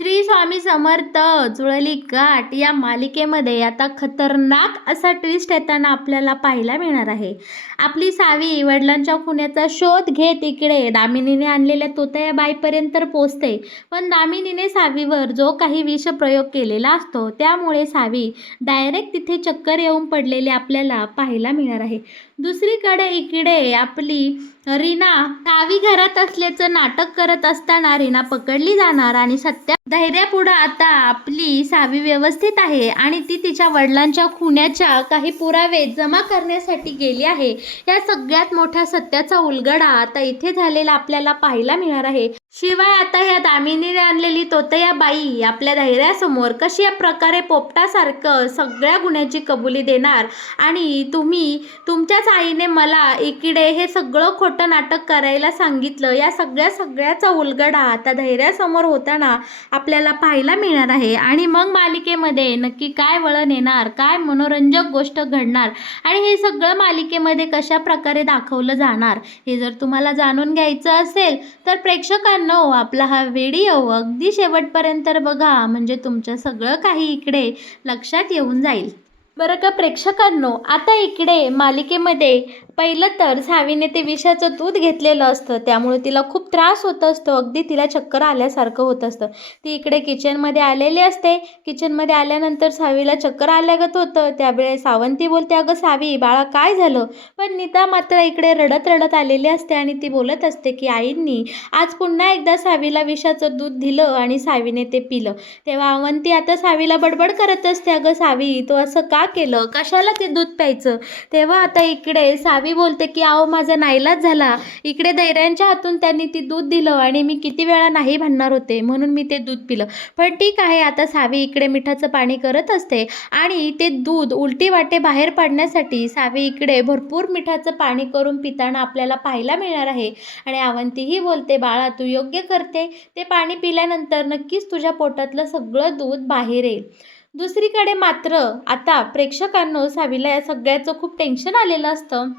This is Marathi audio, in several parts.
श्री स्वामी समर्थ जुळली गाठ या मालिकेमध्ये आता खतरनाक असा ट्विस्ट येताना आपल्याला पाहायला मिळणार आहे. आपली सावी वडिलांच्या खुन्याचा शोध घेत इकडे दामिनीने आणलेल्या तोतयाबाईपर्यंत पोचते. पण दामिनीने सावीवर जो काही विषप्रयोग केलेला असतो त्यामुळे सावी डायरेक्ट तिथे चक्कर येऊन पडलेले आपल्याला पाहायला मिळणार आहे. दुसरीकडे इकडे आपली रीना सावी घरात असल्याचं नाटक करत असताना रीना पकडली जाणार आणि सत्या धैर्यापुढं आता आपली सावी व्यवस्थित आहे आणि ती तिच्या वडिलांच्या खुन्याच्या काही पुरावे जमा करण्यासाठी गेली आहे. या सगळ्यात मोठ्या सत्याचा उलगडा आता इथे झालेला आपल्याला पाहायला मिळणार आहे. शिवाय आता ह्या दामिनीने आणलेली तोतयाबाई आपल्या धैर्यासमोर कशी या प्रकारे पोपटासारखं सगळ्या गुन्ह्याची कबुली देणार आणि तुम्ही तुमच्याच आईने मला इकडे हे सगळं खोटं नाटक करायला सांगितलं, या सगळ्याचा उलगडा आता धैर्यासमोर होताना आपल्याला पाहायला मिळणार आहे. आणि मग मालिकेमध्ये नक्की काय वळण येणार, काय मनोरंजक गोष्ट घडणार आणि हे सगळं मालिकेमध्ये कशा प्रकारे दाखवलं जाणार हे जर तुम्हाला जाणून घ्यायचं असेल तर प्रेक्षकांनो आपला हा व्हिडिओ अगदी शेवटपर्यंत बघा, म्हणजे तुमचं सगळं काही इकडे लक्षात येऊन जाईल. बरं का प्रेक्षकांनो, आता इकडे मालिकेमध्ये पहिलं तर सावीने ते विषाचं दूध घेतलेलं असतं त्यामुळे तिला खूप त्रास होत असतो, अगदी तिला चक्कर आल्यासारखं होत असतं. ती इकडे किचनमध्ये आलेली असते. किचनमध्ये आल्यानंतर सावीला चक्कर आल्यागत होतं. त्यावेळेस सावंती बोलते, अगं सावी बाळा काय झालं? पण नीता मात्र इकडे रडत रडत आलेली असते आणि ती बोलत असते की आईंनी आज पुन्हा एकदा सावीला विषाचं दूध दिलं आणि सावीने ते पिलं. तेव्हा अवंती आता सावीला बडबड करत असते, अगं सावी तू असं का केलं, कशाला ते दूध प्यायचं? तेव्हा आता इकडे सावी बोलते की अहो माझा नाईलाज झाला, इकडे धैर्यांच्या हातून त्यांनी ती दूध दिलं आणि मी किती वेळा नाही म्हणणार होते म्हणून मी ते दूध पिलं. पण ठीक आहे, आता सावी इकडे मिठाचं पाणी करत असते आणि ते दूध उलटी वाटे बाहेर पाडण्यासाठी सावी इकडे भरपूर मिठाचं पाणी करून पिताना आपल्याला पाहायला मिळणार आहे. आणि अवंतीही बोलते, बाळा तू योग्य करते, ते पाणी पिल्यानंतर नक्कीच तुझ्या पोटातलं सगळं दूध बाहेर येईल. दुसरीकडे मात्र आता प्रेक्षकांनो सावीला या सगळ्याचं खूप टेन्शन आलेलं असतं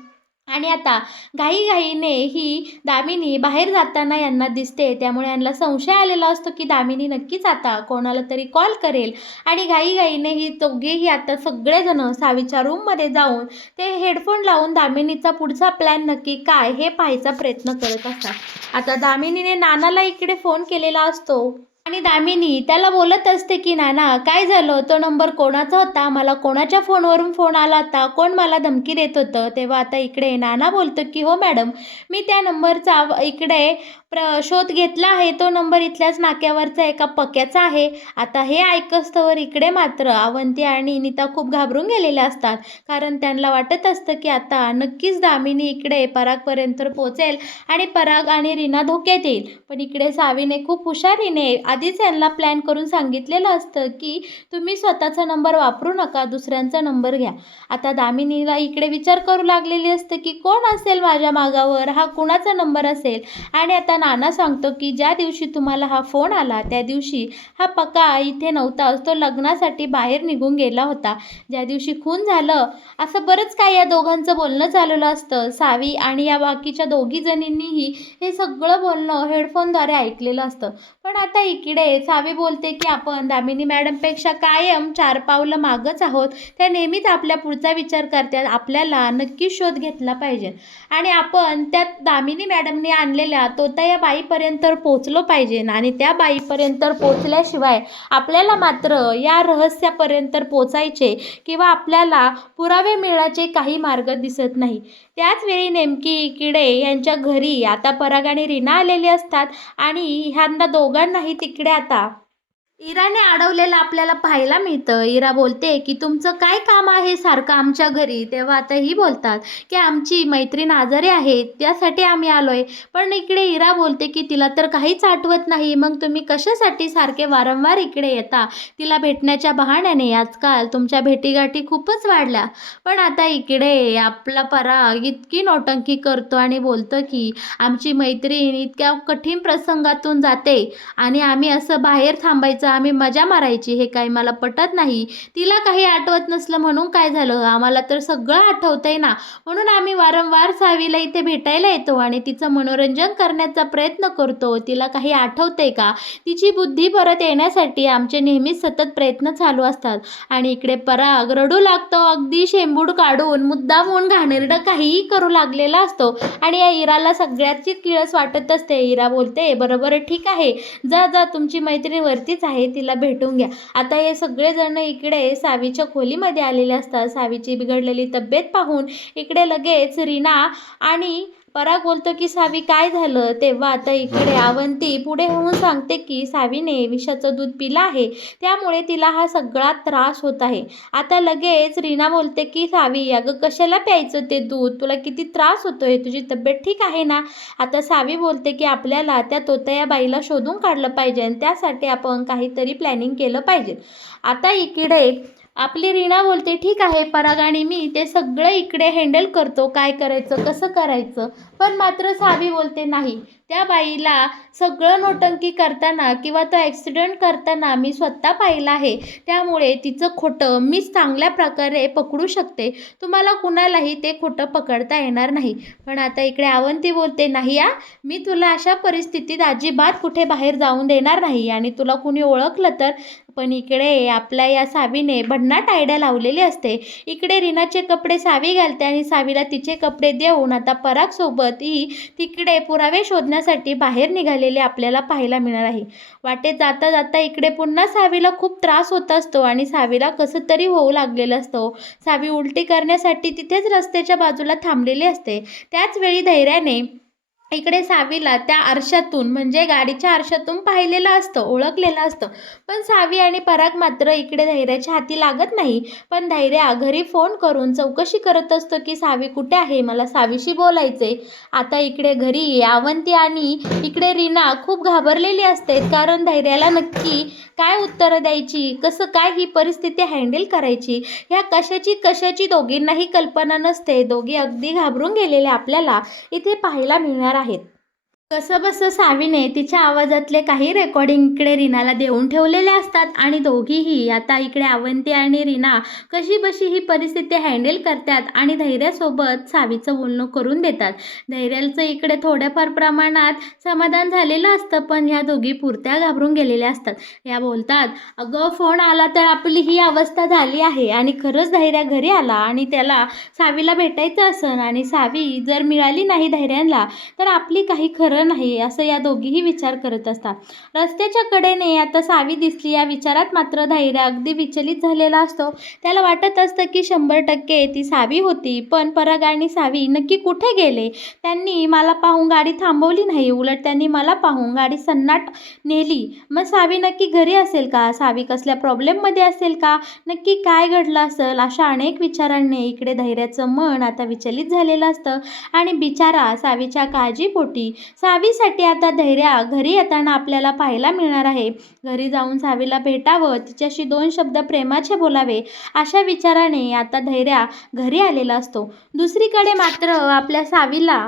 आणि आता घाईघाईने ही दामिनी बाहेर जाताना यांना दिसते. त्यामुळे यांना संशय आलेला असतो की दामिनी नक्कीच आता कोणाला तरी कॉल करेल आणि घाईघाईने ही दोघेही आता सगळेजण सावीच्या रूममध्ये जाऊन ते हेडफोन लावून दामिनीचा पुढचा प्लॅन नक्की काय हे पाहायचा प्रयत्न करत असतात. आता दामिनीने नानाला इकडे फोन केलेला असतो आणि दामिनी त्याला बोलत असते की नाना काय झालं, तो नंबर कोणाचा होता, मला कोणाच्या फोनवरून फोन आला होता, कोण मला धमकी देत होतं? तेव्हा आता इकडे नाना बोलतो की हो मॅडम, मी त्या नंबरचा इकडे शोध घेतला आहे, तो नंबर इथल्याच नाक्यावरचा एका पक्याचा आहे. आता हे ऐकस्तवर इकडे मात्र अवंती आणि नीता खूप घाबरून गेलेल्या असतात, कारण त्यांना वाटत असतं की आता नक्कीच दामिनी इकडे परागपर्यंत पोहोचेल आणि पराग आणि रीना धोक्यात येईल. पण इकडे सावीने खूप हुशारीने आधीच यांना प्लॅन करून सांगितलेलं असतं की तुम्ही स्वतःचा नंबर वापरू नका, दुसऱ्यांचा नंबर घ्या. आता दामिनीला इकडे विचार करू लागलेली असते की कोण असेल माझ्या मागावर, हा कुणाचा नंबर असेल? आणि आता नाना सांगतो की ज्या दिवशी तुम्हाला हा फोन आला त्या दिवशी हा पक्का इथे नव्हता, तो लग्नासाठी बाहेर निघून गेला होता. ज्या दिवशी खून झालं असं बरंच काय या दोघांचं बोलणं चाललेलं असतं. सावी आणि या बाकीच्या दोघी जणींनीही हे सगळं बोलणं हेडफोनद्वारे ऐकलेलं असतं. पण आता इकडे सावी बोलते की आपण दामिनी मॅडमपेक्षा कायम 4 पावलं मागच आहोत, त्या नेहमीच आपल्या पुढचा विचार करतात, आपल्याला नक्की शोध घेतला पाहिजे आणि आपण त्या दामिनी मॅडमने आणलेल्या तोतया बाईपर्यंत पोचलो पाहिजे आणि त्या बाईपर्यंत पोचल्याशिवाय आपल्याला मात्र या रहस्यापर्यंत पोचायचे किंवा आपल्याला पुरावे मिळायचे काही मार्ग दिसत नाही. त्याच वेळी नेमकी इकडे यांच्या घरी आता पराग आणि रीना आलेली असतात आणि ह्यांना दोघांनाही तिकडे आता इराने अडवलेलं आपल्याला पाहायला मिळतं. इरा बोलते की तुमचं काय काम आहे सारखं आमच्या घरी? तेव्हा आता ही बोलतात की आमची मैत्रीण आजारी आहे त्यासाठी आम्ही आलोय. पण इकडे इरा बोलते की तिला तर काहीच आठवत नाही, मग तुम्ही कशासाठी सारखे वारंवार इकडे येता? तिला भेटण्याच्या बहाण्याने आजकाल तुमच्या भेटीगाठी खूपच वाढल्या. पण आता इकडे आपला पराग इतकी नौटंकी करतो आणि बोलतो की आमची मैत्रीण इतक्या कठीण प्रसंगातून जाते आणि आम्ही असं बाहेर थांबायचं आम्ही मजा मारायची, हे काही मला पटत नाही. तिला काही आठवत नसलं म्हणून काय झालं, आम्हाला तर सगळं आठवतंय ना. म्हणून आम्ही वारंवार सावीला इथे भेटायला येतो आणि तिचं मनोरंजन करण्याचा प्रयत्न करतो. तिला काही आठवतंय का, तिची बुद्धी परत येण्यासाठी आमचे नेहमीच सतत प्रयत्न चालू असतात. आणि इकडे पराग रडू लागतो, अगदी शेंबूड काढून मुद्दामहून घाणेरडं काहीही करू लागलेला असतो. आणि या इराला सगळ्याची किळस वाटत असते. इरा बोलते, बरोबर ठीक आहे, जा जा, तुमची मैत्रीण वरतीच आहे, तिला भेटून घ्या. आता हे सगळेजण इकडे सावीच्या खोलीमध्ये आलेले असतात. सावीची बिघडलेली तब्येत पाहून इकडे लगेच रीना आणि पराग बोलतो की सावी काय झालं. तेव्हा आता इकडे अवंती पुढे होऊन सांगते की सावीने विषाचं दूध पिलं आहे, त्यामुळे तिला हा सगळा त्रास होत आहे. आता लगेच रीना बोलते की सावी, अगं कशाला प्यायचं ते दूध, तुला किती त्रास होतोय, तुझी तब्येत ठीक आहे ना. आता सावी बोलते की आपल्याला त्या तोतया बाईला शोधून काढलं पाहिजे आणि त्यासाठी आपण काहीतरी प्लॅनिंग केलं पाहिजे. आता इकडे आपली रीना बोलते ठीक आहे, पराग आणि मी ते सगळं इकडे हँडल करतो, काय करायचं कसं करायचं. पण मात्र सावी बोलते नाही, त्या बाईला सगळं नोटंकी करताना किंवा तो ॲक्सिडेंट करताना मी स्वतः पाहिलं आहे, त्यामुळे तिचं खोटं मीच चांगल्या प्रकारे पकडू शकते, तुम्हाला कुणालाही ते खोटं पकडता येणार नाही. पण आता इकडे अवंती बोलते नाही मी तुला अशा परिस्थितीत अजिबात कुठे बाहेर जाऊन देणार नाही आणि तुला कुणी ओळखलं तर. पण इकडे आपल्या या सावीने भन्नाट आयडिया लावलेली असते. इकडे रीनाचे कपडे सावी घालते आणि सावीला तिचे कपडे देऊन आता परागसोबत ही तिकडे पुरावे शोधण्यासाठी बाहेर निघालेले आपल्याला पाहायला मिळणार आहे. वाटेत जाता जाता इकडे पुन्हा सावीला खूप त्रास होत असतो आणि सावीला कसं तरी होऊ लागलेलं असतं. सावी उलटी करण्यासाठी तिथेच रस्त्याच्या बाजूला थांबलेली असते. त्याच वेळी धैर्याने इकडे सावीला त्या आरशातून म्हणजे गाडीच्या आरशातून पाहिलेलं असतं, ओळखलेलं असतं. पण सावी आणि पराग मात्र इकडे धैर्याच्या हाती लागत नाही. पण धैर्या घरी फोन करून चौकशी करत असतो की सावी कुठे आहे, मला सावीशी बोलायचे. आता इकडे घरी अवंती आणि इकडे रीना खूप घाबरलेली असते, कारण धैर्याला नक्की काय उत्तरं द्यायची, कसं काय ही परिस्थिती हँडल करायची, ह्या कशाची दोघींनाही कल्पना नसते. दोघी अगदी घाबरून गेलेले आपल्याला इथे पाहायला मिळणार आहेत. कसंबसं सावीने तिच्या आवाजातले काही रेकॉर्डिंग इकडे रीनाला देऊन ठेवलेले असतात आणि दोघीही आता इकडे अवंती आणि रीना कशीबशी ही परिस्थिती हँडल करतात आणि धैर्यासोबत सावीचं बोलणं करून देतात. धैर्याचं इकडे थोड्याफार प्रमाणात समाधान झालेलं असतं, पण ह्या दोघी पुरत्या घाबरून गेलेल्या असतात. या बोलतात, अगं फोन आला तर आपली ही अवस्था झाली आहे. आणि खरंच धैर्या घरी आला आणि त्याला सावीला भेटायचं असन आणि सावी जर मिळाली नाही धैर्यांना तर आपली काही खरं नाही, असं या दोघीही विचार करत असतात. रस्त्याच्या कडेने आता सावी दिसली या विचारात मात्र धैर्य अगदी विचलित झालेला असतो. त्याला वाटत असतं की 100% ती सावी होती. पण पराग आणि सावी नक्की कुठे गेले, त्यांनी मला पाहून गाडी थांबवली नाही, उलट त्यांनी मला पाहून गाडी सन्नाट नेली. मग सावी नक्की घरी असेल का, सावी कसल्या प्रॉब्लेममध्ये असेल का, नक्की काय घडलं असेल, अशा अनेक विचारांनी इकडे धैर्याचं मन आता विचलित झालेलं असतं. आणि बिचारा सावीच्या काळजीपोटी सावीसाठी आता धैर्या घरी येताना आपल्याला पाहायला मिळणार आहे. घरी जाऊन सावीला भेटावं, तिच्याशी 2 शब्द प्रेमाचे बोलावे, अशा विचाराने आता धैर्या घरी आलेला असतो. दुसरीकडे मात्र आपल्या सावीला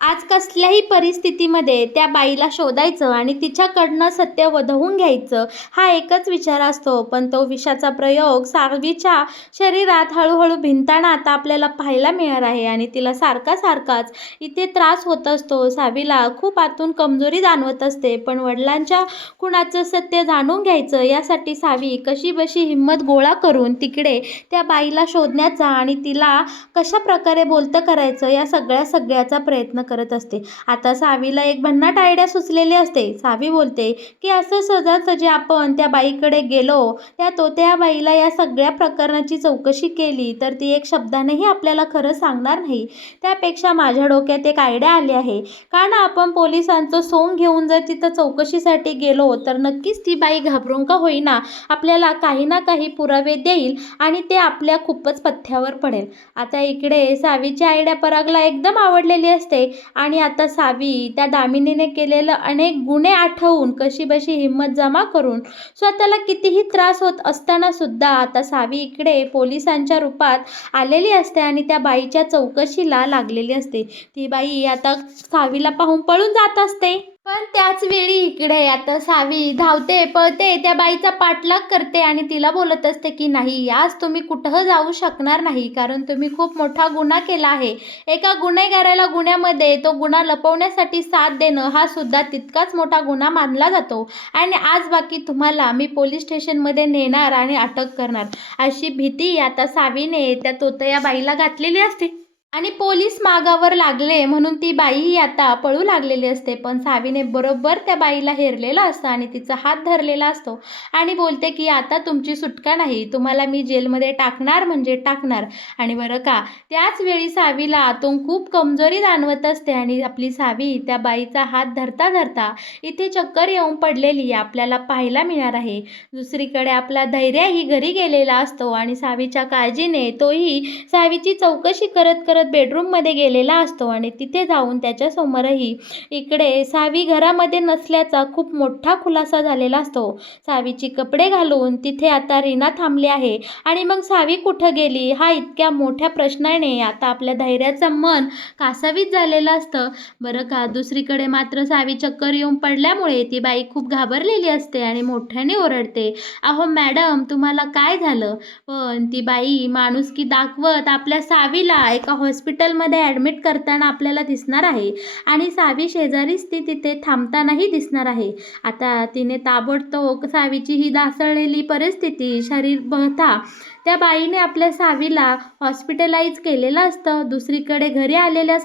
आज कसल्याही परिस्थितीमध्ये त्या बाईला शोधायचं आणि तिच्याकडनं सत्य वधवून घ्यायचं, हा एकच विचार असतो. पण तो विषाचा प्रयोग सावीच्या शरीरात हळूहळू भिनताना आता आपल्याला पाहायला मिळणार आहे आणि तिला सारखाच इथे त्रास होत असतो. सावीला खूप आतून कमजोरी जाणवत असते, पण वडिलांच्या खुनाचं सत्य जाणून घ्यायचं यासाठी सावी कशीबशी हिंमत गोळा करून तिकडे त्या बाईला शोधण्याचा आणि तिला कशा प्रकारे बोलतं करायचं या सगळ्याचा प्रयत्न करत असते. आता सावीला एक भन्नाट आयडिया सुचलेली असते. सावी बोलते की असं सहजासहजी आपण त्या बाईकडे गेलो, त्या बाईला या सगळ्या प्रकरणाची चौकशी केली तर ती एक शब्दानेही आपल्याला खरं सांगणार नाही. त्यापेक्षा माझ्या डोक्यात एक आयडिया आली आहे, कारण आपण पोलिसांचं सोंग घेऊन जर तिथं चौकशीसाठी गेलो तर नक्कीच ती बाई घाबरून का होईना आपल्याला काही ना काही पुरावे देईल आणि ते आपल्या खूपच पथ्यावर पडेल. आता इकडे सावीची आयडिया परागला एकदम आवडलेली असते आणि आता सावी त्या दामिनीने केलेलं अनेक गुन्हे आठवून कशीबशी हिंमत जमा करून स्वतःला कितीही त्रास होत असताना सुद्धा आता सावी इकडे पोलिसांच्या रूपात आलेली असते आणि त्या बाईच्या चौकशीला लागलेली असते. ती बाई आता सावीला पाहून पळून जात असते. पण त्याच वेळी इकडे आता सावी धावते, पळते, त्या बाईचा पाठलाग करते आणि तिला बोलत असते की नाही, आज तुम्ही कुठं जाऊ शकणार नाही, कारण तुम्ही खूप मोठा गुन्हा केला आहे. एका गुन्हेगाराला गुन्ह्यामध्ये तो गुन्हा लपवण्यासाठी साथ देणं हा सुद्धा तितकाच मोठा गुन्हा मानला जातो आणि आज बाकी तुम्हाला मी पोलीस स्टेशनमध्ये नेणार आणि अटक करणार, अशी भीती आता सावीने त्या तोतया बाईला घातलेली असते. आणि पोलीस मागावर लागले म्हणून ती बाईही आता पळू लागलेली असते. पण सावीने बरोबर त्या बाईला हेरलेलं असतं आणि तिचा हात धरलेला असतो आणि बोलते की आता तुमची सुटका नाही, तुम्हाला मी जेलमध्ये टाकणार म्हणजे टाकणार. आणि बरं का, त्याच वेळी सावीला आतून खूप कमजोरी जाणवत असते आणि आपली सावी त्या बाईचा हात धरता धरता इथे चक्कर येऊन पडलेली आपल्याला पाहायला मिळणार आहे. दुसरीकडे आपला धैर्यही घरी गेलेला असतो आणि सावीच्या काळजीने तोही सावीची चौकशी करत करत बेडरूममध्ये गेलेला असतो आणि तिथे जाऊन त्याच्यासमोरही इकडे सावी घरामध्ये नसल्याचा खूप मोठा खुलासा झालेला असतो. सावीची कपडे घालून तिथे आता रीना थांबली आहे आणि मग सावी कुठं गेली हा इतक्या मोठ्या प्रश्नाने आता आपल्या धैर्याचं मन कासावीस झालेलं असतं. बरं का, दुसरीकडे मात्र सावी चक्कर येऊन पडल्यामुळे ती बाई खूप घाबरलेली असते आणि मोठ्याने ओरडते, अहो मॅडम, तुम्हाला काय झालं? पण ती बाई माणुसकी दाखवत आपल्या सावीला एका हॉस्पिटलमध्ये ॲडमिट करताना आपल्याला दिसणार आहे आणि सावी शेजारीच ती तिथे थांबतानाही दिसणार आहे. आता तिने ताबडतोब सावीची ही ढासळलेली परिस्थिती शरीर बघता त्या बाईने आपल्या सावीला हॉस्पिटलाइज केलेलं असतं. दुसरीकडे घरी आलेल्या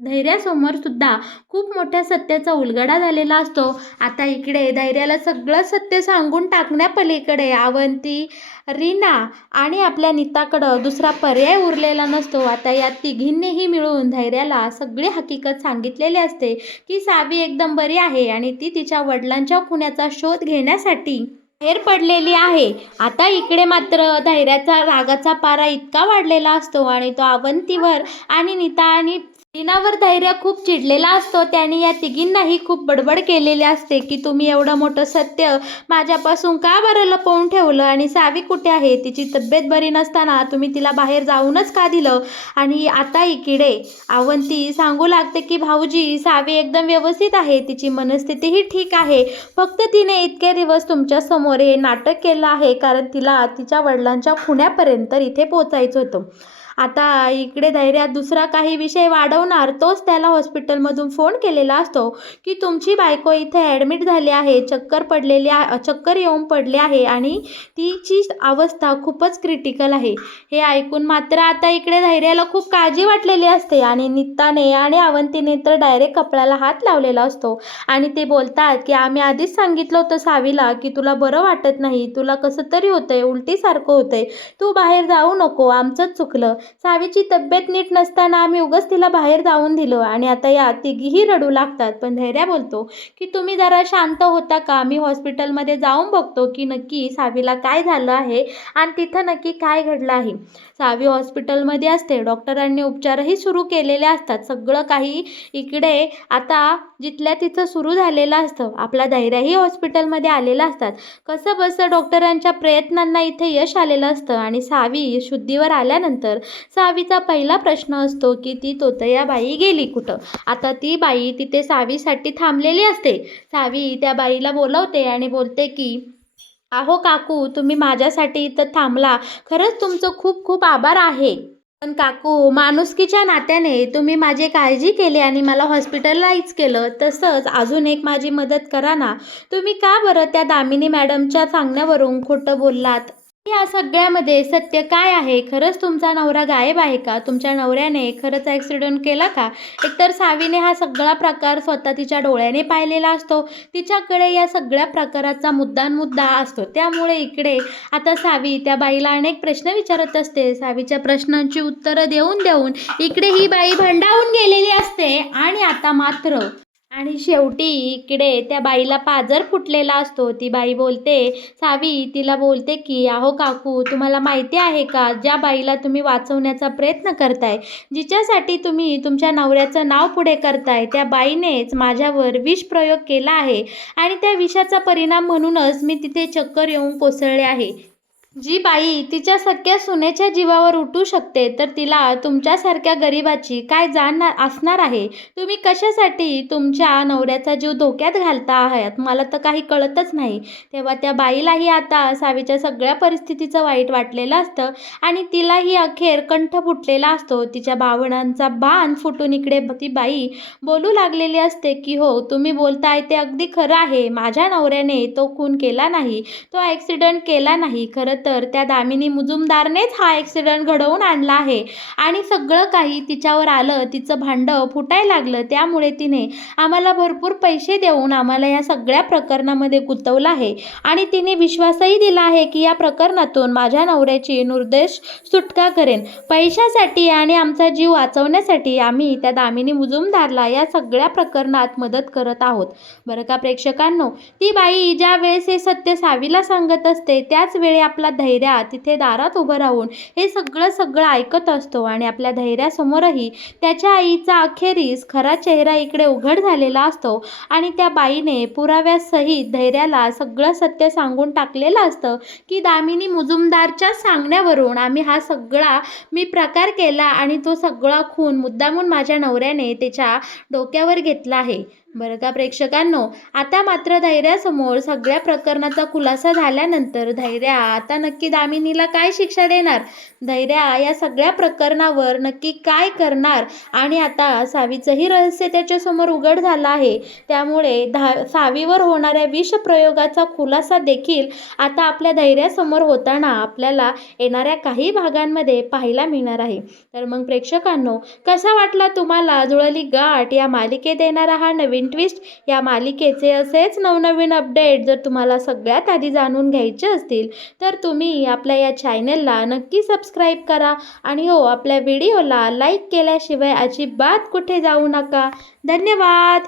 धैर्यासमोर सुद्धा खूप मोठ्या सत्याचा उलगडा झालेला असतो. आता इकडे धैर्याला सगळं सत्य सांगून टाकण्यापलीकडे अवंती, रीना आणि आपल्या नीताकडं दुसरा पर्याय उरलेला नसतो. आता या तिघींनीही मिळून धैर्याला सगळी हकीकत सांगितलेली असते की सावी एकदम बरी आहे आणि ती तिच्या वडिलांच्या खुन्याचा शोध घेण्यासाठी बाहेर पडलेली आहे. आता इकडे मात्र धैर्याचा रागाचा पारा इतका वाढलेला असतो आणि तो अवंतीवर आणि नीता आणि रीनावर धैर्य खूप चिडलेला असतो. त्याने या तिघींनाही खूप बडबड केलेली असते की तुम्ही एवढं मोठं सत्य माझ्यापासून का बरं लपवून ठेवलं आणि सावी कुठे आहे, तिची तब्येत बरी नसताना तुम्ही तिला बाहेर जाऊनच का दिलं? आणि आता इकडे अवंती सांगू लागते की भाऊजी, सावी एकदम व्यवस्थित आहे, तिची मनस्थितीही ठीक आहे, फक्त तिने इतके दिवस तुमच्या समोर हे नाटक केलं आहे कारण तिला तिच्या वडिलांच्या खुन्यापर्यंत इथे पोचायचं होतं. आता इकडे धैर्यात दुसरा काही विषय वाढवणार तोच त्याला हॉस्पिटलमधून फोन केलेला असतो की तुमची बायको इथे ॲडमिट झाली आहे, चक्कर येऊन पडले आहे आणि तिची अवस्था खूपच क्रिटिकल आहे. हे ऐकून मात्र आता इकडे धैर्याला खूप काळजी वाटलेली असते आणि नीताने आणि अवंतीने तर डायरेक्ट कपड्याला हात लावलेला असतो आणि ते बोलतात की आम्ही आधीच सांगितलं होतं सावीला की तुला बरं वाटत नाही, तुला कसं तरी होतंय, उलटीसारखं होतंय, तू बाहेर जाऊ नको, आमचंच चुकलं. सावीची तब्येत नीट नसताना आम्ही उगाच तिला बाहेर जाऊन दिलं. आणि आता या तिघीही रडू लागतात. पण धैर्य बोलतो की तुम्ही जरा शांत होता का, मी हॉस्पिटलमध्ये जाऊन बघतो की नक्की सावीला काय झालं आहे आणि तिथं नक्की काय घडलं आहे. सावी हॉस्पिटलमध्ये असते. डॉक्टरांनी उपचारही सुरू केलेले असतात. सगळं काही इकडे आता जिथल्या तिथं सुरू झालेलं असतं. आपला धैर्यही हॉस्पिटलमध्ये आलेला असतात. कसं बसं डॉक्टरांच्या प्रयत्नांना इथे यश आलेलं असतं आणि सावी शुद्धीवर आल्यानंतर सावीचा पहिला प्रश्न असतो की ती तोतया बाई गेली कुठं. आता ती बाई तिथे सावीसाठी थांबलेली असते. सावी त्या बाईला बोलवते आणि बोलते की अहो काकू, तुम्ही माझ्यासाठी इथं थांबला, खरंच तुमचं खूप खूप आभार आहे. पण काकू, माणुसकीच्या नात्याने तुम्ही माझी काळजी केली आणि मला हॉस्पिटलाइज केलं, तसंच अजून एक माझी मदत करा ना. तुम्ही का बरं त्या दामिनी मॅडमच्या सांगण्यावरून खोटं बोललात? या सगळ्यामध्ये सत्य काय आहे? खरंच तुमचा नवरा गायब आहे का? तुमच्या नवऱ्याने खरंच ॲक्सिडेंट केला का? एकतर सावीने हा सगळा प्रकार स्वतः तिच्या डोळ्याने पाहिलेला असतो. तिच्याकडे या सगळ्या प्रकाराचा मुद्दा असतो. त्यामुळे इकडे आता सावी त्या बाईला अनेक प्रश्न विचारत असते. सावीच्या प्रश्नांची उत्तरं देऊन देऊन इकडे ही बाई भंडावून गेलेली असते आणि आता मात्र आणि शेवटी इकडे त्या बाईला पाझर फुटलेला असतो. ती बाई बोलते, सावी तिला बोलते की अहो काकू, तुम्हाला माहिती आहे का, ज्या बाईला तुम्ही वाचवण्याचा प्रयत्न करताय, जिच्यासाठी तुम्ही तुमच्या नवऱ्याचं नाव पुढे करताय, त्या बाईनेच माझ्यावर विष प्रयोग केला आहे आणि त्या विषाचा परिणाम म्हणूनच मी तिथे चक्कर येऊन कोसळले आहे. जी बाई तिच्या सख्या सुनेच्या जीवावर उठू शकते, तर तिला तुमच्यासारख्या गरिबाची काय जाण असणार आहे? तुम्ही कशासाठी तुमच्या नवऱ्याचा जीव धोक्यात घालता आहात? मला तर काही कळतच नाही. तेव्हा त्या बाईलाही आता सावीच्या सगळ्या परिस्थितीचं वाईट वाटलेलं असतं आणि तिलाही अखेर कंठ फुटलेला असतो. तिच्या भावनांचा बांध फुटून इकडे ती बाई बोलू लागलेली असते, की "हो, तुम्ही बोलताय ते अगदी खरं आहे. माझ्या नवऱ्याने तो खून केला नाही. तो ॲक्सिडेंट केला नाही. खरं तर त्या दामिनी मुजुमदारनेच हा ॲक्सिडेंट घडवून आणला आहे आणि सगळं काही तिच्यावर आलं. तिचं भांडं फुटायला लागलं. त्यामुळे तिने आम्हाला भरपूर पैसे देऊन आम्हाला या सगळ्या प्रकरणामध्ये गुंतवलं आहे आणि तिने विश्वासही दिला आहे, की या प्रकरणातून माझ्या नवऱ्याची निर्दोष सुटका करेन. पैशासाठी आणि आमचा जीव वाचवण्यासाठी आम्ही त्या दामिनी मुजुमदारला या सगळ्या प्रकरणात मदत करत आहोत." बरं का प्रेक्षकांनो, ती बाई ज्या वेळेस हे सत्य सावीला सांगत असते, त्याच वेळी आपला धैर्या तिथे दारात उभं राहून हे सगळं सगळं ऐकत असतो आणि आपल्या धैर्यासमोरही त्याच्या आईचा अखेरीस खरा चेहरा इकडे उघड झालेला असतो आणि त्या बाईने पुराव्यासहित धैर्याला सगळं सत्य सांगून टाकलेलं असतं, की दामिनी मुजुमदारच्या सांगण्यावरून मी प्रकार केला आणि तो सगळा खून मुद्दामून माझ्या नवऱ्याने त्याच्या डोक्यावर घेतला आहे. बरं का प्रेक्षकांनो, आता मात्र धैर्यासमोर सगळ्या प्रकरणाचा खुलासा झाल्यानंतर धैर्या आता नक्की दामिनीला काय शिक्षा देणार? धैर्या या सगळ्या प्रकरणावर नक्की काय करणार? आणि आता सावीचंही रहस्य त्याच्यासमोर उघड झालं आहे. त्यामुळे सावीवर होणाऱ्या विषप्रयोगाचा खुलासा देखील आता आपल्या धैर्यासमोर होताना आपल्याला येणाऱ्या काही भागांमध्ये पाहायला मिळणार आहे. तर मग प्रेक्षकांनो, कसा वाटला तुम्हाला जुळली गाठ या मालिकेत येणारा हा नवीन ट्विस्ट? या मालिकेचे असेच नवनवीन अपडेट जर तुम्हाला सगळ्यात आधी जाणून घ्यायचे असतील, तर तुम्ही आपल्या या चॅनलला नक्की सबस्क्राईब करा आणि हो, आपल्या व्हिडिओला लाईक केल्याशिवाय अजिबात कुठे जाऊ नका. धन्यवाद.